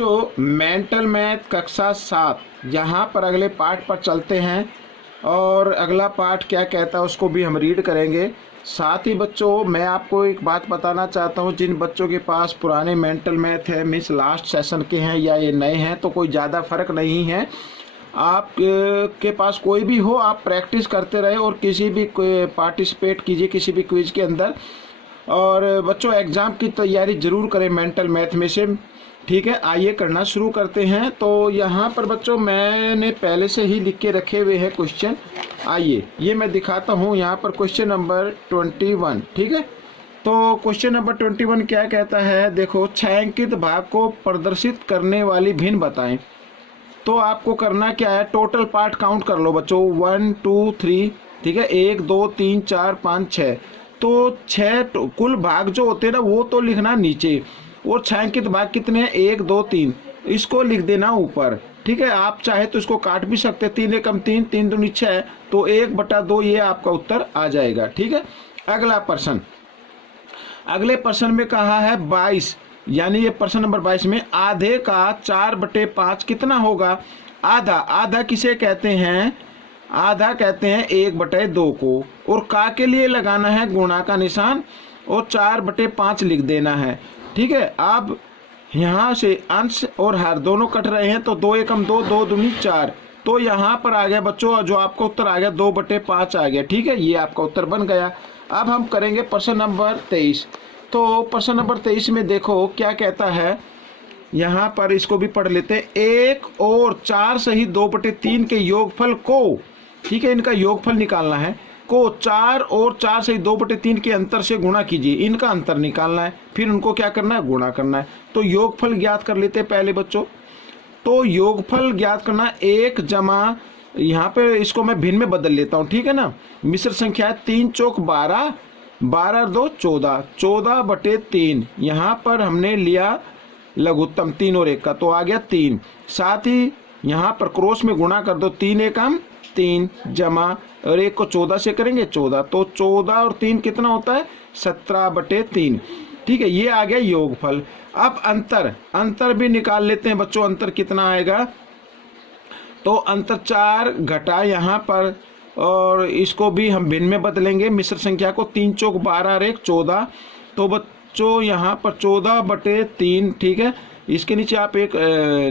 बच्चों mental math कक्षा 7 यहाँ पर अगले पार्ट पर चलते हैं और अगला पार्ट क्या कहता है उसको भी हम रीड करेंगे। साथ ही बच्चों मैं आपको एक बात बताना चाहता हूँ, जिन बच्चों के पास पुराने मेंटल मैथ है मीन्स लास्ट सेशन के हैं या ये नए हैं तो कोई ज़्यादा फ़र्क नहीं है। आप के पास कोई भी हो आप प्रैक्टिस करते रहे और किसी भी पार्टिसिपेट कीजिए किसी भी क्विज के अंदर। और बच्चों एग्ज़ाम की तैयारी ज़रूर करें मेंटल मैथ में से, ठीक है। आइए करना शुरू करते हैं। तो यहाँ पर बच्चों मैंने पहले से ही लिख के रखे हुए हैं क्वेश्चन। आइए ये मैं दिखाता हूँ। यहाँ पर क्वेश्चन नंबर 21, ठीक है। तो क्वेश्चन नंबर 21 क्या कहता है, देखो छायांकित भाग को प्रदर्शित करने वाली भिन्न बताएं। तो आपको करना क्या है, टोटल पार्ट काउंट कर लो बच्चों, 1 2 3, ठीक है, 1 2 3 4 5 6। तो 6 कुल भाग जो होते हैं ना वो तो लिखना नीचे, और छायांकित भाग कितने हैं, 1 2 3, इसको लिख देना ऊपर, ठीक है। आप चाहे तो इसको काट भी सकते हैं, 3 एकम 3 3 दूनी 6, तो 1/2 ये आपका उत्तर आ जाएगा, ठीक है। अगला प्रश्न, अगले प्रश्न में कहा है 22, यानी ये प्रश्न नंबर 22 में आधे का 4/5 कितना होगा। आधा, आधा किसे कहते हैं, आधा कहते हैं 1/2 को, और का के लिए लगाना है गुणा का निशान और 4/5 लिख देना है, ठीक है। अब यहाँ से अंश और हर दोनों कट रहे हैं तो 2 एकम 2 2 दूनी 4, तो यहाँ पर आ गया बच्चों जो आपका उत्तर आ गया 2/5 आ गया, ठीक है। ये आपका उत्तर बन गया। अब हम करेंगे प्रश्न नंबर 23। तो प्रश्न नंबर 23 में देखो क्या कहता है, यहाँ पर इसको भी पढ़ लेते हैं। 1 और 4 सही 2/3 के योगफल को, ठीक है, इनका योगफल निकालना है, को 4 और 4 सही 2/3 के अंतर से गुणा कीजिए, इनका अंतर निकालना है, फिर उनको क्या करना है, गुणा करना है। तो योगफल ज्ञात कर लेते हैं पहले बच्चों। तो योगफल ज्ञात करना 1 जमा, यहाँ पे इसको मैं भिन्न में बदल लेता हूँ, ठीक है ना। मिश्र संख्या है 3 चौक 12, 12 2 14, 14/3। यहाँ पर हमने लिया लघुत्तम 3 और 1 का, तो आ गया 3। साथ ही यहाँ पर क्रॉस में गुणा कर दो, 3 एकम 3 जमा, और 1 को 14 से करेंगे 14, तो 14 और 3 कितना होता है, 17/3, ठीक है। ये आ गया योगफल। अब अंतर, अंतर भी निकाल लेते हैं बच्चों। अंतर कितना आएगा, तो अंतर 4 घटा यहाँ पर, और इसको भी हम भिन्न में बदलेंगे मिश्र संख्या को, 3 चौक 12 और 1 14, तो बच्चों यहाँ पर 14/3, ठीक है। इसके नीचे आप एक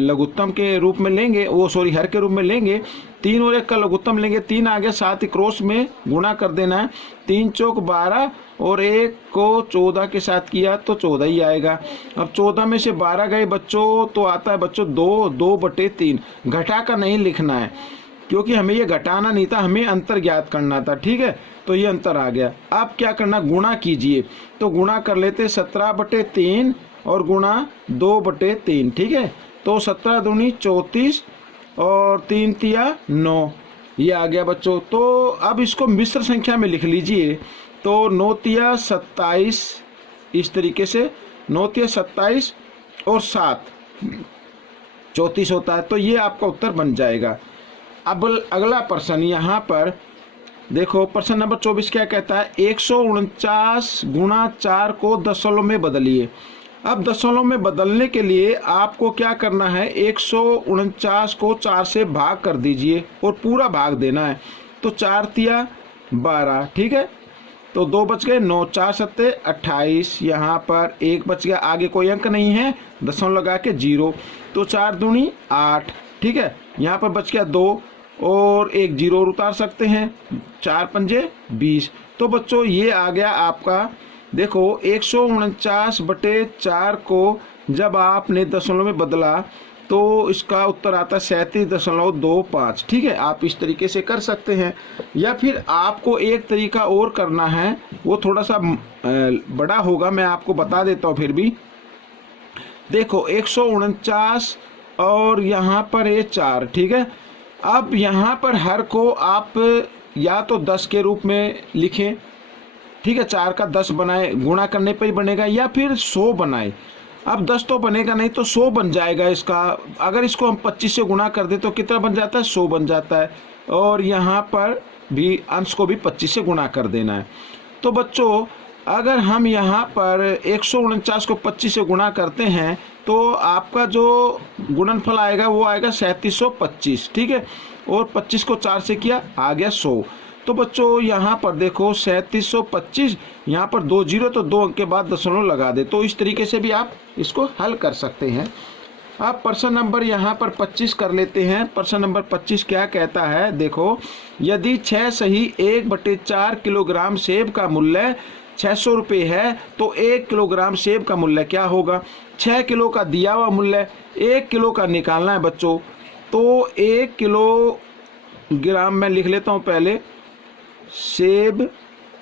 लघुत्तम के रूप में लेंगे, वो सॉरी हर के रूप में लेंगे, 3 और 1 का लघुत्तम लेंगे, 3 आ गया, साथ ही क्रॉस में गुणा कर देना है, 3 चौक 12 और 1 को 14 के साथ किया तो 14 ही आएगा। अब 14 में से 12 गए बच्चों तो आता है बच्चों 2/3। घटा का नहीं लिखना है क्योंकि हमें ये घटाना नहीं था, हमें अंतर ज्ञात करना था, ठीक है। तो ये अंतर आ गया। अब क्या करना, गुणा कीजिए, तो गुणा कर लेते 17/3 और गुणा 2/3, ठीक है। तो 17 दूनी 34 और 3 तिया 9, ये आ गया बच्चों। तो अब इसको मिश्र संख्या में लिख लीजिए, तो 9 तिया 27, इस तरीके से 9 तिया 27 और 7 34 होता है, तो ये आपका उत्तर बन जाएगा। अब अगला प्रश्न यहाँ पर देखो, प्रश्न नंबर 24 क्या कहता है, 149 गुणा 4 को दशमलव में बदलिए। अब दशमलव में बदलने के लिए आपको क्या करना है, 149 को 4 से भाग कर दीजिए और पूरा भाग देना है, तो 4 तिया 12, ठीक है। तो 2 बच गए, 9 4 7 28, यहाँ पर 1 बच गया, आगे कोई अंक नहीं है, दशमलव लगा के 0, तो 4 दूनी 8, ठीक है। यहाँ पर बच गया 2 और 1 0 और उतार सकते हैं, 4 पंजे 20। तो बच्चों ये आ गया आपका, देखो 149/4 को जब आपने दशमलव में बदला तो इसका उत्तर आता है 37.25, ठीक है। आप इस तरीके से कर सकते हैं, या फिर आपको एक तरीका और करना है, वो थोड़ा सा बड़ा होगा, मैं आपको बता देता हूँ फिर भी। देखो 149 और यहाँ पर ये 4, ठीक है। अब यहाँ पर हर को आप या तो 10 के रूप में लिखें, ठीक है, 4 का 10 बनाए, गुणा करने पर ही बनेगा, या फिर 100 बनाए। अब 10 तो बनेगा नहीं तो 100 बन जाएगा इसका। अगर इसको हम 25 से गुणा कर दे तो कितना बन जाता है, 100 बन जाता है, और यहाँ पर भी अंश को भी 25 से गुणा कर देना है। तो बच्चों अगर हम यहाँ पर 149 को 25 से गुणा करते हैं तो आपका जो गुणनफल आएगा वो आएगा 3725, ठीक है। और 25 को 4 से किया, आ गया 100। तो बच्चों यहाँ पर देखो 3725, यहाँ पर 2 जीरो तो 2 अंक के बाद दशमलव लगा दे। तो इस तरीके से भी आप इसको हल कर सकते हैं। अब प्रश्न नंबर यहाँ पर 25 कर लेते हैं। प्रश्न नंबर 25 क्या कहता है, देखो, यदि 6 सही 1/4 किलोग्राम सेब का मूल्य 600 रुपये है तो 1 किलोग्राम सेब का मूल्य क्या होगा। 6 किलो का दिया हुआ मूल्य 1 किलो का निकालना है बच्चों। तो 1 किलोग्राम मैं लिख लेता हूँ पहले, सेब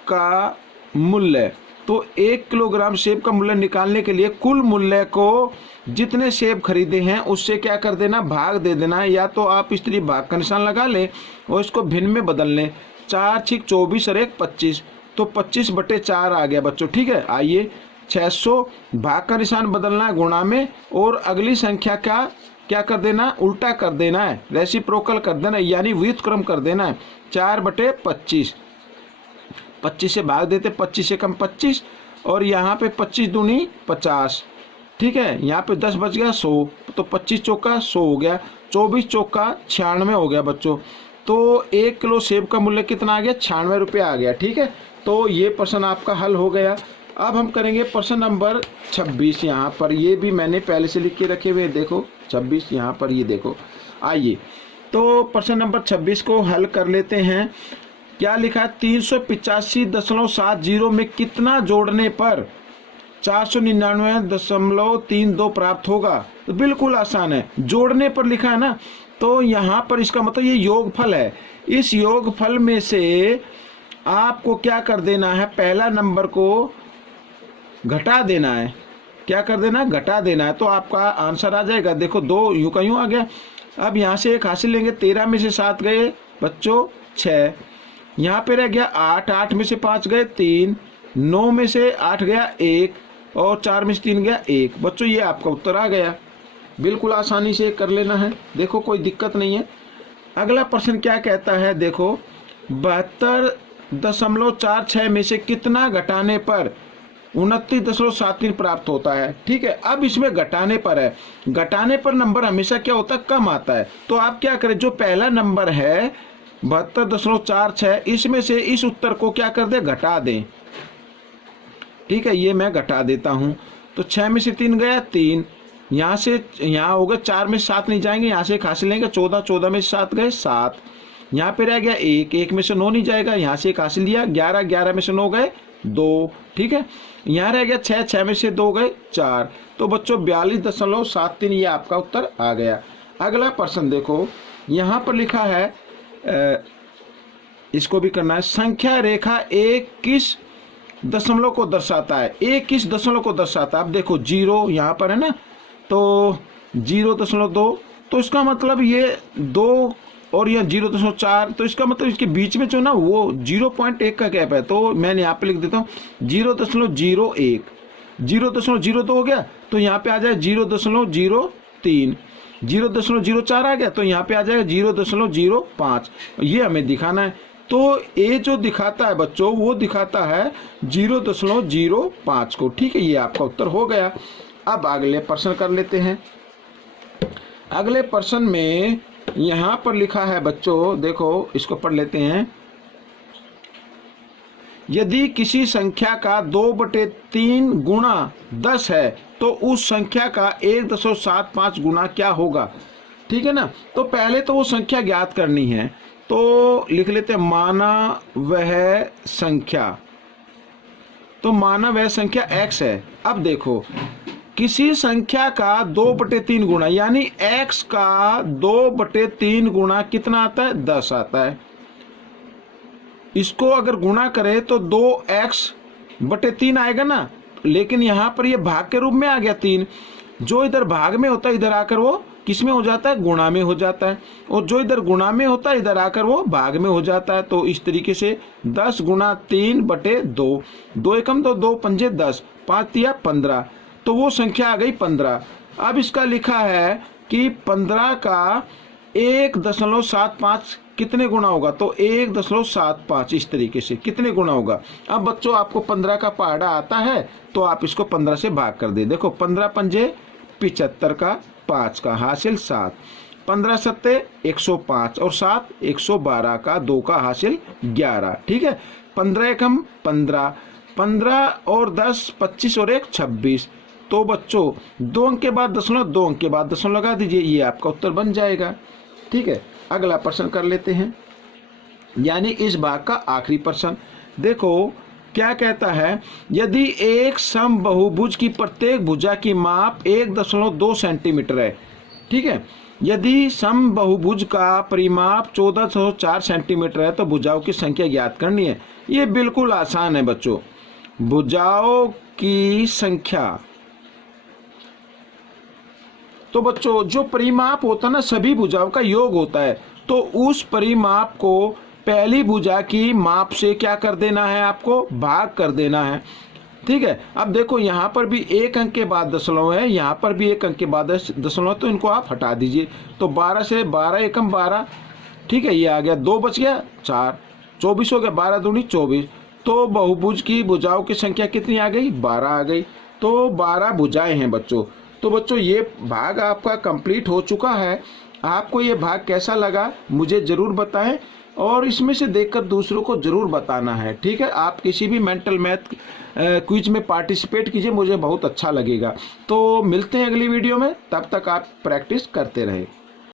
का मूल्य। तो 1 किलोग्राम सेब का मूल्य निकालने के लिए कुल मूल्य को जितने सेब खरीदे हैं उससे क्या कर देना, भाग दे देना है। या तो आप इस तरह भाग का निशान लगा लें और इसको भिन्न में बदल लें। 4 × 24 और 1 25, तो 25/4 आ गया बच्चों, ठीक है। आइए 600 भाग का निशान बदलना है गुणा में, और अगली संख्या का क्या कर देना, उल्टा कर देना है, रेसिप्रोकल कर देना है, यानी व्युत्क्रम कर देना है। 4/25, 25 से भाग देते, 25 से कम 25, और यहाँ पे 25 दूनी 50, ठीक है। यहाँ पे 10 बच गया 100, तो 25 चौका 100 हो गया, 24 चौका 96 हो गया बच्चों। तो 1 किलो सेब का मूल्य कितना आ गया, 96 रुपये आ गया, ठीक है। तो ये प्रश्न आपका हल हो गया। अब हम करेंगे प्रश्न नंबर 26। यहाँ पर ये भी मैंने पहले से लिख के रखे हुए, देखो 26 यहाँ पर, ये देखो। आइए तो प्रश्न नंबर 26 को हल कर लेते हैं। क्या लिखा है, 385.70 में कितना जोड़ने पर 499.32 प्राप्त होगा। तो बिल्कुल आसान है, जोड़ने पर लिखा है ना, तो यहाँ पर इसका मतलब ये योगफल है। इस योगफल में से आपको क्या कर देना है, पहला नंबर को घटा देना है। क्या कर देना है, घटा देना है, तो आपका आंसर आ जाएगा। देखो 2 यूं का यूं आ गया। अब यहाँ से 1 हासिल लेंगे, 13 में से 7 गए बच्चों 6, यहाँ पे रह गया 8, 8 में से 5 गए 3, 9 में से 8 गया 1, और 4 में से 3 गया 1। बच्चों ये आपका उत्तर आ गया। बिल्कुल आसानी से कर लेना है, देखो कोई दिक्कत नहीं है। अगला प्रश्न क्या कहता है, देखो, 72.46 में से कितना घटाने पर 29.73 प्राप्त होता है, ठीक है। अब इसमें घटाने पर है, घटाने पर नंबर हमेशा क्या होता है, कम आता है। तो आप क्या करें, जो पहला नंबर है 72.46, इसमें से इस उत्तर को क्या कर दे, घटा दें, ठीक है। ये मैं घटा देता हूं। तो 6 में से 3 गया 3, यहाँ से यहाँ होगा 4 में 7 नहीं जाएंगे, यहाँ से 1 हासिल लेंगे 14, 14 में से 7 गए 7, यहाँ पे रह गया 1, 1 में से 9 नहीं जाएगा, यहाँ से 1 हासिल लिया 11, 11 में से 9 गए 2, ठीक है। यहाँ रह गया 6, 6 में से 2 गए 4। तो बच्चों 42.73 ये आपका उत्तर आ गया। अगला प्रश्न देखो, यहाँ पर लिखा है, इसको भी करना है। संख्या रेखा 1 किस दशमलव को दर्शाता है, 1 किस दशमलव को दर्शाता है। अब देखो 0 यहाँ पर है ना, तो 0.2, तो इसका मतलब ये 2 और यह 0.4, तो इसका मतलब इसके बीच में जो ना वो 0.1 का गैप है। तो मैंने यहाँ पे लिख देता हूँ 0.01, 0.02 हो गया, तो यहाँ पे आ जाए 0.03, 0.04 आ गया, तो यहाँ पे आ जाएगा 0.05। ये हमें दिखाना है। तो ये जो दिखाता है बच्चों, वो दिखाता है 0.05 को, ठीक है। ये आपका उत्तर हो गया। अब अगले प्रश्न कर लेते हैं। अगले प्रश्न में यहाँ पर लिखा है बच्चों, देखो इसको पढ़ लेते हैं। यदि किसी संख्या का 2/3 गुणा 10 है तो उस संख्या का 1.75 गुना क्या होगा, ठीक है ना। तो पहले तो वो संख्या ज्ञात करनी है, तो लिख लेते हैं माना वह संख्या। तो माना वह संख्या x है। अब देखो किसी संख्या का 2/3 गुणा, यानी x का 2/3 गुणा कितना आता है, 10 आता है। इसको अगर गुणा करें तो 2x/3 आएगा ना, लेकिन यहाँ पर ये भाग के रूप में आ गया 3। जो इधर भाग में होता है इधर आकर वो किस में हो जाता है, गुणा में हो जाता है, और जो इधर गुणा में होता है इधर आकर वो भाग में हो जाता है। तो इस तरीके से 10 गुणा 3/2, 2 एकम 2, 2 पंजे 10, 5 तिया 15, तो वो संख्या आ गई 15। अब इसका लिखा है कि 15 का 1.75 कितने गुना होगा, तो 1.75 इस तरीके से कितने गुना होगा। अब बच्चों आपको 15 का पहाड़ा आता है तो आप इसको 15 से भाग कर दे। देखो 15 पंजे 75 का 5 का हासिल 7, 15 सत्ते 105 और 7 112 का 2 का हासिल 11। ठीक है, 15 एकम 15, 15 और 10 25 और 1 26। तो बच्चों 2 अंक के बाद दशमलव, 2 अंक के बाद दशमलव लगा दीजिए, ये आपका उत्तर बन जाएगा। ठीक है, अगला प्रश्न कर लेते हैं, यानी इस भाग का आखिरी प्रश्न। देखो क्या कहता है, यदि एक समबाहुभुज की प्रत्येक भुजा की माप 1.2 सेंटीमीटर है। ठीक है, यदि समबाहुभुज का परिमाप 1404 सेंटीमीटर है तो भुजाओं की संख्या ज्ञात करनी है। ये बिल्कुल आसान है बच्चों, भुजाओं की संख्या, तो बच्चों जो परिमाप होता है ना सभी भुजाओं का योग होता है, तो उस परिमाप को पहली भुजा की माप से क्या कर देना है, आपको भाग कर देना है। ठीक है, अब देखो यहाँ पर भी 1 अंक के बाद दशमलव है, यहाँ पर भी 1 अंक के बाद दशमलव, तो इनको आप हटा दीजिए। तो 12 से 12 एकम 12। ठीक है, ये आ गया, 2 बच गया 4, 24 हो गया, 12 दूनी 24। तो बहुभुज की भुजाओं की संख्या कितनी आ गई, 12 आ गई। तो 12 भुजाएं हैं बच्चों। तो बच्चों ये भाग आपका कंप्लीट हो चुका है। आपको ये भाग कैसा लगा मुझे ज़रूर बताएं, और इसमें से देखकर दूसरों को ज़रूर बताना है। ठीक है, आप किसी भी मेंटल मैथ क्विज में पार्टिसिपेट कीजिए, मुझे बहुत अच्छा लगेगा। तो मिलते हैं अगली वीडियो में, तब तक आप प्रैक्टिस करते रहें।